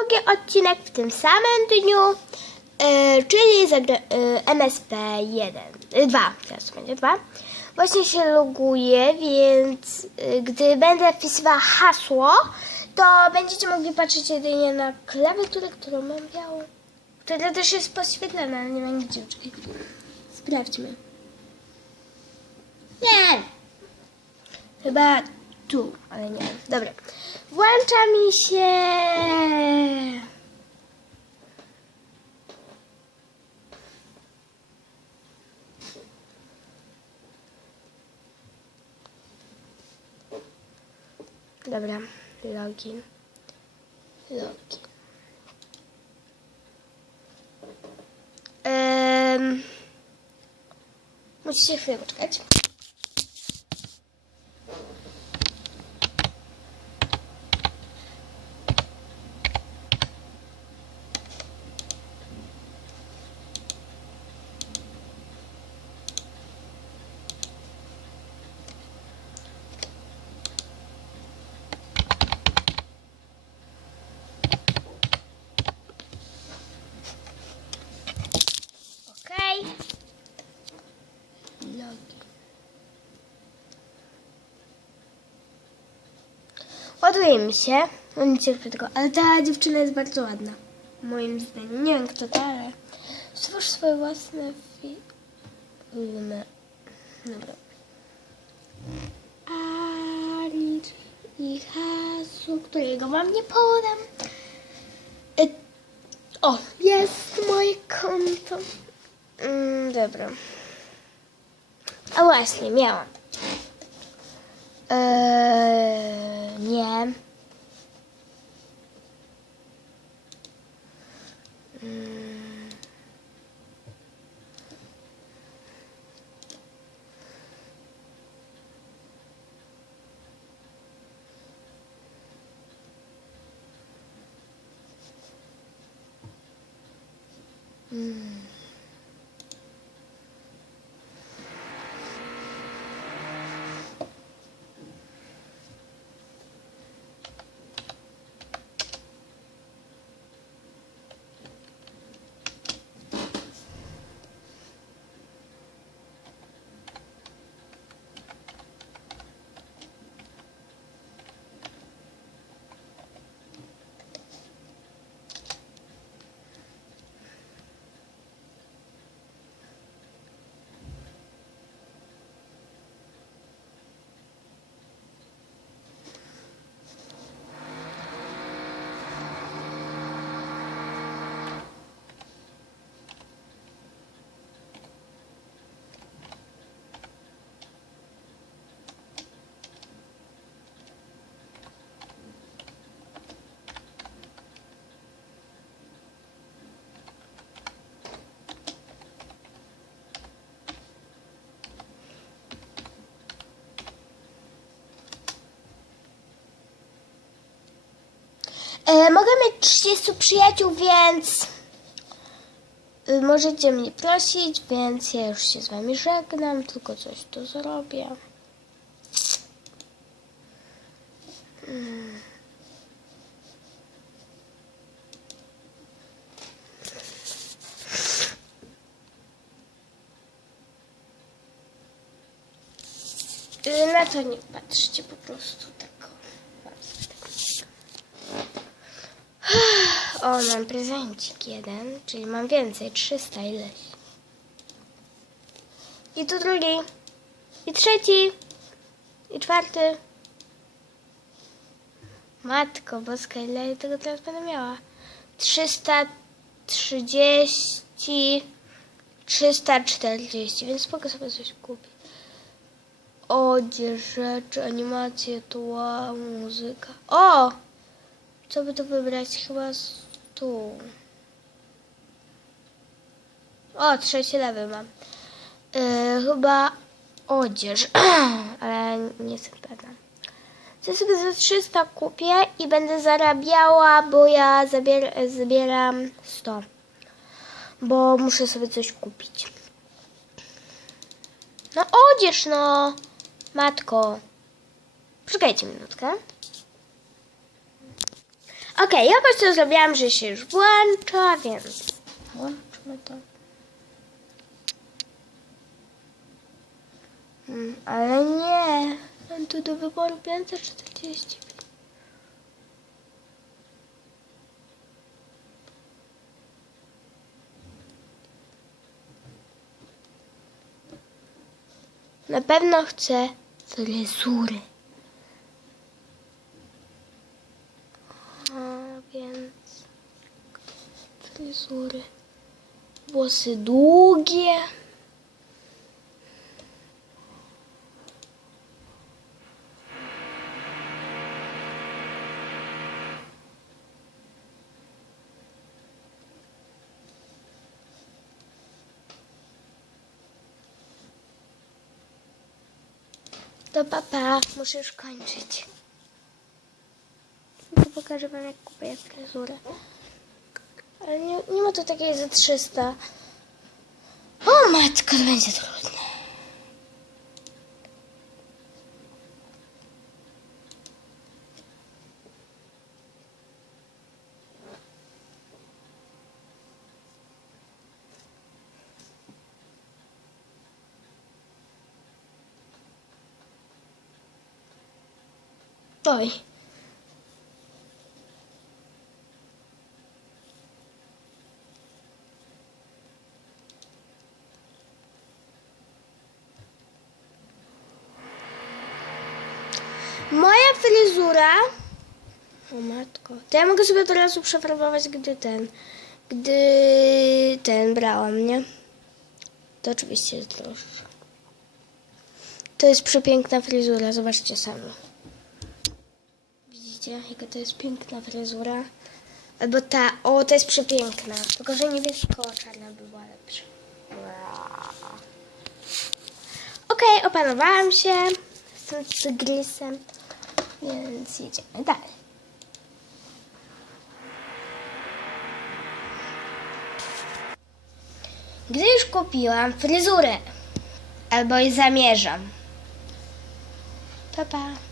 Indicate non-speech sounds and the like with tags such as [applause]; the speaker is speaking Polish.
drugi odcinek w tym samym dniu, e, czyli zagra, e, MSP1, e, 2, teraz będzie 2. Właśnie się loguję, więc e, gdy będę wpisywała hasło, to będziecie mogli patrzeć jedynie na klawiaturę, którą mam białą. Która też jest podświetlana, ale nie ma gdzie. Czekaj. Sprawdźmy. Nie! Chyba tu, ale nie. Dobra. Włącza mi się. Dobra, login. Login. Um, musicie chwilę poczekać. Okej. Login. Ładuje mi się. No nie cierpię tego, ale ta dziewczyna jest bardzo ładna. Moim zdaniem. Nie wiem kto to, ale stwórz swoje własne filmy. Dobra. Ali i hasło, którego wam nie podam. E, o, jest moje konto. Mm, dobra. A właśnie, miałam. Eee, nie. Mm. Mm. E, mogę mieć 30 przyjaciół, więc y, możecie mnie prosić, więc ja już się z wami żegnam, tylko coś tu zrobię. Mm. Y, Na to nie patrzcie po prostu tak. O, mam prezencik jeden, czyli mam więcej, 300 ileś. I tu drugi. I trzeci. I czwarty. Matko boska, ile ja tego teraz będę miała? 330, 340, więc mogę sobie coś kupić. Odzież, rzeczy, animacje, tła, muzyka. O! Co by tu wybrać? Chyba tu. O, trzeci lewy mam. Yy, chyba odzież, [clears throat] ale nie jestem pewna. Co sobie za 300 kupię i będę zarabiała, bo ja zabier zabieram 100. Bo muszę sobie coś kupić. No odzież no, matko. Poczekajcie minutkę. Okej, jakoś to zrobiłam, że się już włącza, więc włączmy to. Hmm, ale nie. Mam tu do wyboru 540. Na pewno chcę fryzury. A więc fryzury. Włosy długie. To papa, muszę już kończyć. To pokażę wam jak kupuję fryzurę. Ale nie, nie ma tu takiej za 300. O matko, to będzie trudne. Oj. Fryzura. O matko. To ja mogę sobie od razu przefarbować, gdy ten. Gdy ten brałam, nie? To oczywiście jest droższe. To jest przepiękna fryzura, zobaczcie sami. Widzicie, jaka to jest piękna fryzura? Albo ta, o, to jest przepiękna. Tylko, że niebiesko-czarna by była lepsza. Okej, opanowałam się z tym tygrysem, więc jedziemy dalej. Gdy już kupiłam fryzurę, albo i zamierzam, pa pa.